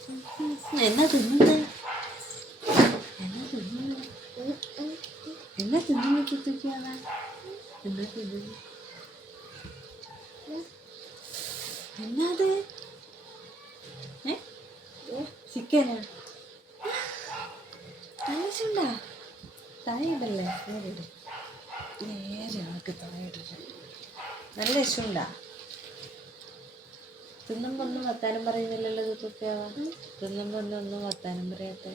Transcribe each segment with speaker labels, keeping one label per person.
Speaker 1: എന്നാ തിന്നുന്നേ? എന്നാ തിന്നുന്നേ? എന്നാ തിന്നുന്ന തുത്തുക്കിയാണ് എന്നാ തിന്നുന്നു? എന്നാത് ഏ? ചിക്കനാ? നല്ല ചുണ്ടാ താഴെയിടല്ലേ നേരെ നേരെ ആൾക്ക് താഴെയിട്ടിട്ട് നല്ല ഇഷ്ടമുണ്ടാ തിന്നുമ്പോ ഒന്നും വർത്താനം പറയുന്നില്ലല്ലോ തുത്തുക്കിയാവാ തിന്നുമ്പോ ഒന്നും വർത്താനം പറയാത്തെ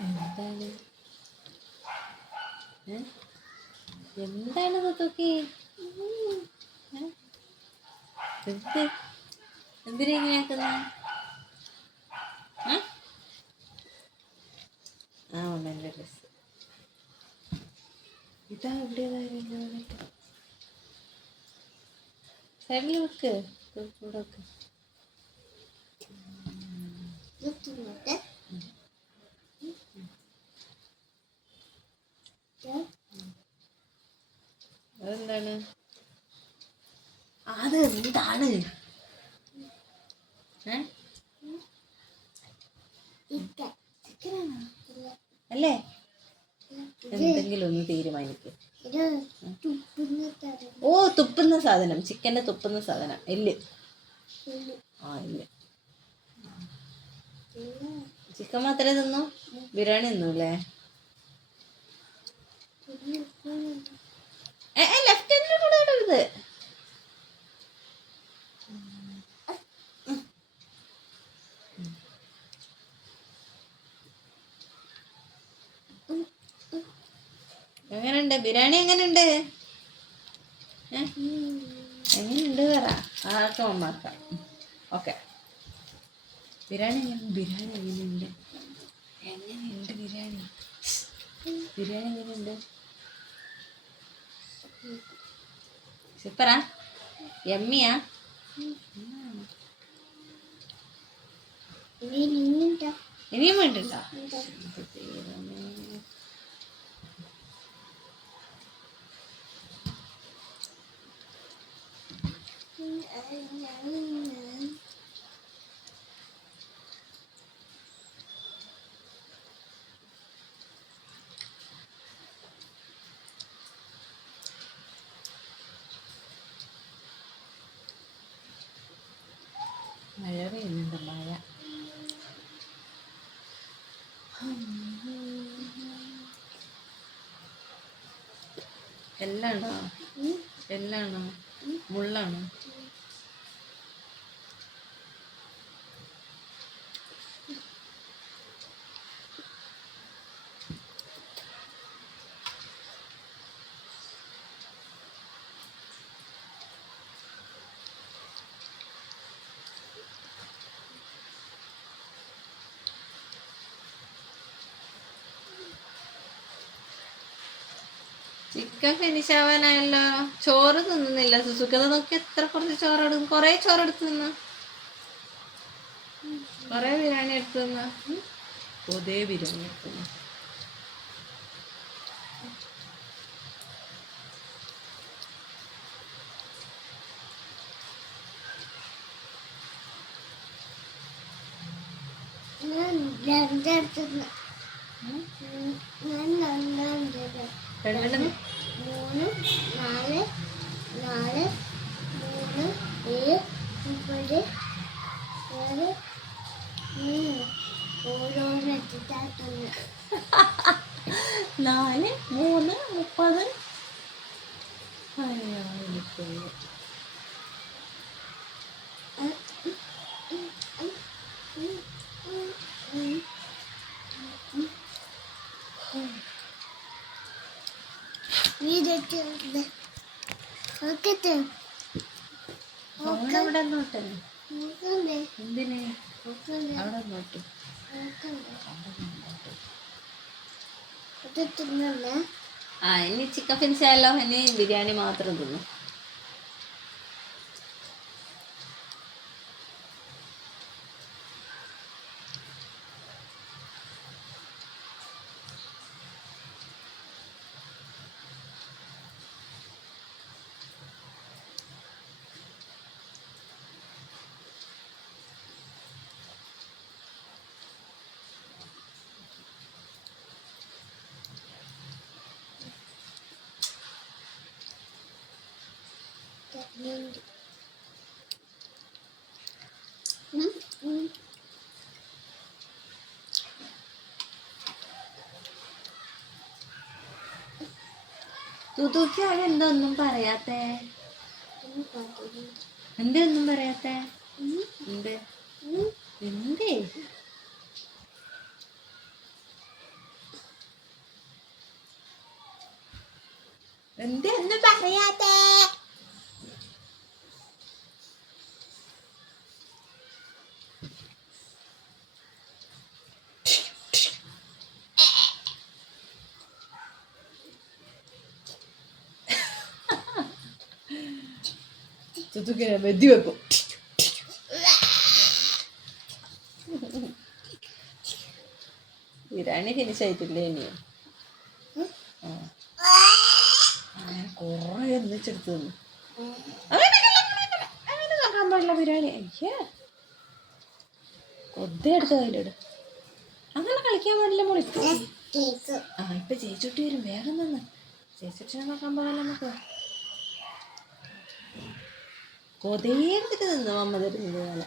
Speaker 1: എന്താണ് ഏ? എന്താണ് തുത്തുക്കി ഏ? എന്ത്? എന്തിനാ ഇങ്ങനെയാക്കുന്ന ആ ഡ്രസ് ഇതാ എവിടെയതാ സൈഡിൽ വെക്ക് ഇവിടെ വെക്ക് ഓ തുപ്പുന്ന സാധനം. ചിക്കന്റെ തുപ്പുന്ന സാധനം. എല്ല്. ആ എല്ല്. ചിക്കൻ മാത്രമേ തിന്നു? ബിരിയാണി തിന്നൂല്ലേ? അല്ലേ എങ്ങനെയുണ്ട്? ബിരിയാണി എങ്ങനെയുണ്ട്? എങ്ങനെയുണ്ട് പറ? അതൊക്കെ അമ്മാക്കാം ഓക്കെ. ബിരിയാണി എങ്ങനെ? ബിരിയാണി എങ്ങനെയുണ്ട്? എങ്ങനെയുണ്ട് ബിരിയാണി? ബിരിയാണി എങ്ങനെയുണ്ട്? സൂപ്പറാ? എമ്മിയാ ഇനിയും വേണ്ടല്ലോ മഴ പെയ്യുന്നുണ്ട് മഴ. എല്ലാണോ? എല്ലാണോ? മുള്ളാണോ ചിക്കൻ ഫിനിഷ് ആവാനായല്ലോ. ചോറ് തിന്നുന്നില്ല. സുസുക്കത നോക്കി എത്ര കുറച്ച് ചോറ് എടുക്കും കൊറേ ചോറ് എടുത്ത് നിന്ന് കൊറേ ബിരിയാണി എടുത്ത് നിന്ന് പുതിയ ബിരിയാണി എടുത്ത് ഞാൻ രണ്ടെണ്ണം
Speaker 2: മൂന്ന് നാല് നാല് മൂന്ന് ഏഴ് മുപ്പത് ഏഴ് മൂന്ന്. ഓരോന്നെത്തിട്ടാക്കുന്നു
Speaker 1: നാല് മൂന്ന് മുപ്പത്. അയ്യോ അവിടെ നോട്ടെ എന്തിന്? അവിടെ നോട്ട് ആ ഇനി ചിക്കൻ ഫിൻസ് ആയാലോ? ഇനി ബിരിയാണി മാത്രം തിന്നു. തുതുക്കി അവൻ എന്തൊന്നും പറയാത്തേ. എന്തേ ഒന്നും പറയാത്തേ? എന്ത്? എന്തേ? എന്തേ? ഒന്നും പറയാത്തേ. തുതുക്കിനെ വെതി വെക്കും ബിരിയാണി ഫിനിഷ് ആയിട്ടില്ലേ ഇനിയും ആ. അങ്ങനെ കുറേ ഒന്നിച്ചെടുത്ത് തന്നു അങ്ങനെ നോക്കാൻ പാടില്ല ബിരിയാണി. അയ്യേ. കൊద్దയെടുത്ത് കയ്യിലിട്. അങ്ങനെ കളിക്കാൻ പാടില്ല മോളി. ആ ഇപ്പൊ ചേച്ചുട്ടി വരും. വേഗം നിന്ന്. ചേച്ചുട്ടിനെ നോക്കാൻ പാടില്ല നമുക്ക്. கொதையே இருக்குது இந்த மாமதர் இந்த
Speaker 2: வேலை.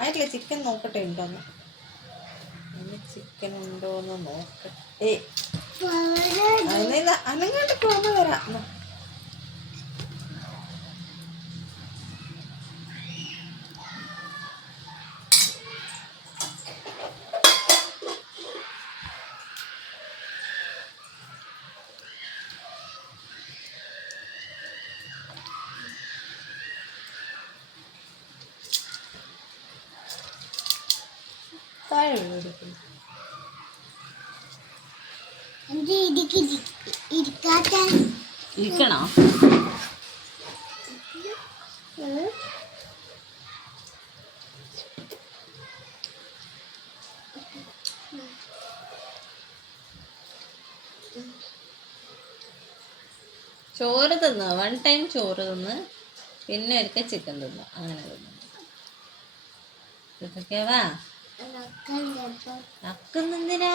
Speaker 1: ആയിട്ടില്ല ചിക്കൻ നോക്കട്ടെ ഉണ്ടോന്ന്? ചിക്കൻ ഉണ്ടോന്ന് നോക്കട്ടെ. അനങ്ങാണ്ട് പോകുമ്പോ വരാം. ഇരിക്കണോ? ചോറ് തിന്ന്? വൺ ടൈം ചോറ് തിന്ന് പിന്നെ ഒരിക്കൽ ചിക്കൻ തിന്ന്? അങ്ങനെ തിന്നു. ഇതൊക്കെ വാ.
Speaker 2: നോക്കണ്ടപ്പോ
Speaker 1: നക്കുന്നെന്തിനാ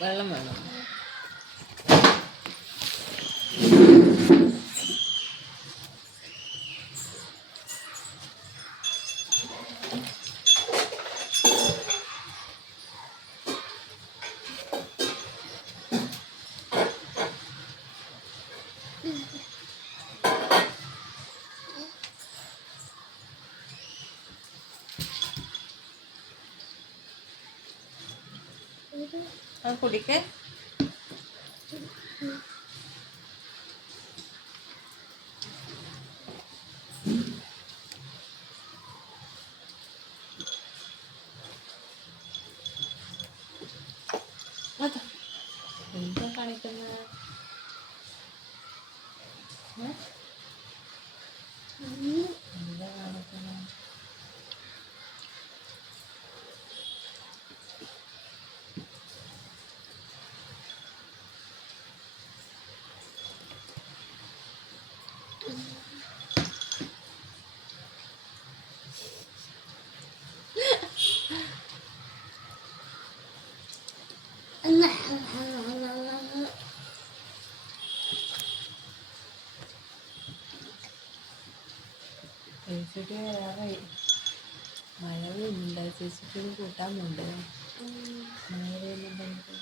Speaker 1: വെള്ളം വേണം. ആ കുടിക്കേ ചേച്ചിക്ക് വേറെ മഴ പെയ്യുന്നുണ്ട് ചേച്ചിക്ക് കൂട്ടാൻ പോകണ്ടേ
Speaker 2: മഴ പെയ്യുന്നുണ്ടെങ്കിൽ